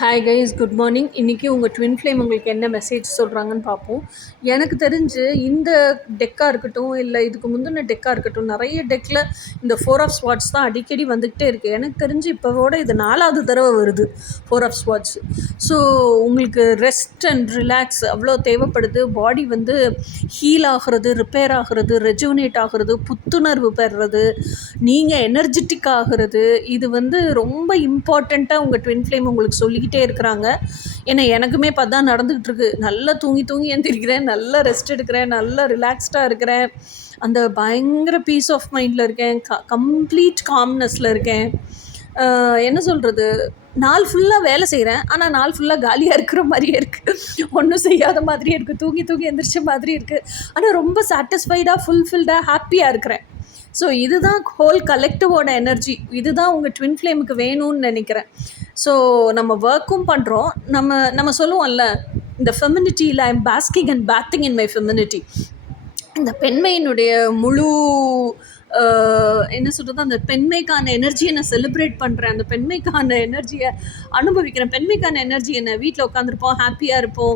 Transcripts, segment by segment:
Hi guys, good morning. இன்றைக்கி உங்கள் twin flame உங்களுக்கு என்ன மெசேஜ் சொல்கிறாங்கன்னு பார்ப்போம். எனக்கு தெரிஞ்சு இந்த டெக்காக இருக்கட்டும், இல்லை இதுக்கு முந்தின டெக்காக இருக்கட்டும், நிறைய டெக்கில் இந்த 4 ஆஃப் ஸ்வாட்ஸ் தான் அடிக்கடி வந்துக்கிட்டே இருக்குது. எனக்கு தெரிஞ்சு இப்போவோட இது 4வது தடவை வருது 4 ஆஃப் ஸ்வாட்ஸ். ஸோ உங்களுக்கு ரெஸ்ட் அண்ட் ரிலாக்ஸ் அவ்வளோ தேவைப்படுது. பாடி வந்து ஹீல் ஆகிறது, ரிப்பேர் ஆகிறது, ரெஜுவனேட் ஆகிறது, புத்துணர்வு பெறுறது, நீங்கள் எனர்ஜெட்டிக் ஆகிறது, இது வந்து ரொம்ப இம்பார்ட்டண்ட்டாக உங்கள் ட்வின் ஃப்ளேம் உங்களுக்கு சொல்லிக்கிட்டே இருக்கிறாங்க. ஏன்னா எனக்குமே இப்போ தான் நடந்துக்கிட்டு இருக்கு. நல்லா தூங்கி எந்திரிக்கிறேன், நல்லா ரெஸ்ட் எடுக்கிறேன், நல்லா ரிலாக்ஸ்டாக இருக்கிறேன், அந்த பயங்கர பீஸ் ஆஃப் மைண்டில் இருக்கேன், கம்ப்ளீட் காம்னஸில் இருக்கேன். என்ன சொல்கிறது, நாள் ஃபுல்லாக வேலை செய்கிறேன், ஆனால் நாள் ஃபுல்லாக காலியாக இருக்கிற மாதிரியே இருக்குது, ஒன்றும் செய்யாத மாதிரியே இருக்குது, தூங்கி எந்திரிச்ச மாதிரி இருக்குது. ஆனால் ரொம்ப சாட்டிஸ்ஃபைடாக, ஃபுல்ஃபில்டாக, ஹாப்பியாக இருக்கிறேன். ஸோ இதுதான் ஹோல் கலெக்டிவோட எனர்ஜி. இதுதான் உங்கள் ட்வின் ஃப்ளேமுக்கு வேணும்னு நினைக்கிறேன். ஸோ நம்ம ஒர்க்கும் பண்ணுறோம். நம்ம சொல்லுவோம்ல, இந்த ஃபெமினிட்டியில் I am basking and bathing in my femininity. இந்த பெண்மையினுடைய முழு என்ன சொல்கிறது, அந்த பெண்மைக்கான எனர்ஜியை நான் செலிப்ரேட் பண்ணுறேன், அந்த பெண்மைக்கான எனர்ஜியை அனுபவிக்கிறேன். பெண்மைக்கான எனர்ஜி என்ன, வீட்டில் உட்காந்துருப்போம், ஹாப்பியாக இருப்போம்,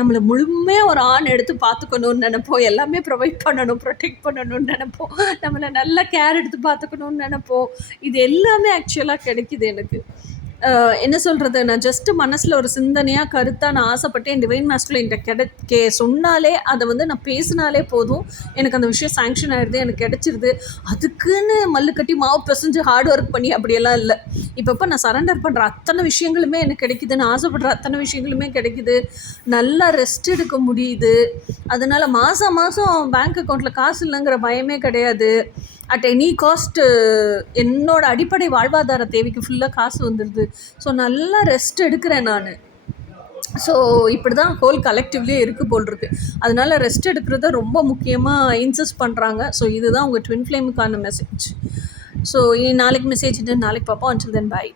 நம்மளை முழுமையாக ஒரு ஆண் எடுத்து பார்த்துக்கணுன்னு நினைப்போம், எல்லாமே ப்ரொவைட் பண்ணணும், ப்ரொடெக்ட் பண்ணணும்னு நினைப்போம், நம்மளை நல்லா கேர் எடுத்து பார்த்துக்கணுன்னு நினைப்போம். இது எல்லாமே ஆக்சுவலாக கிடைக்கிது எனக்கு. என்ன சொல்கிறது, நான் ஜஸ்ட்டு மனசில் ஒரு சிந்தனையாக கருத்தாக நான் ஆசைப்பட்டேன். டிவைன் மாஸ்குலின்ட்ட சொன்னாலே, அதை வந்து நான் பேசினாலே போதும், எனக்கு அந்த விஷயம் சாங்ஷன் ஆகிடுது, எனக்கு கிடச்சிருது. அதுக்குன்னு மல்லு கட்டி மாவு பிசைஞ்சு ஹார்ட் ஒர்க் பண்ணி அப்படியெல்லாம் இல்லை. இப்போ நான் சரண்டர் பண்ணுற அத்தனை விஷயங்களுமே எனக்கு கிடைக்குது, நான் ஆசைப்படுற அத்தனை விஷயங்களுமே கிடைக்குது, நல்லா ரெஸ்ட் எடுக்க முடியுது. அதனால் மாதம் பேங்க் அக்கௌண்ட்டில் காசு இல்லைங்கிற பயமே கிடையாது. அட் எனி காஸ்ட் என்னோடய அடிப்படை வாழ்வாதார தேவைக்கு ஃபுல்லாக காசு வந்துடுது. ஸோ நல்லா ரெஸ்ட் எடுக்கிறேன் நான். ஸோ இப்படி தான் ஹோல் கலெக்டிவ்லேயே இருக்குது போல் இருக்குது. அதனால் ரெஸ்ட் எடுக்கிறத ரொம்ப முக்கியமாக இன்சிஸ்ட் பண்ணுறாங்க. ஸோ இதுதான் உங்கள் ட்வின் ஃப்ளேமுக்கான மெசேஜ். ஸோ நாளைக்கு மெசேஜ் நாளைக்கு பார்ப்போம். Until then by.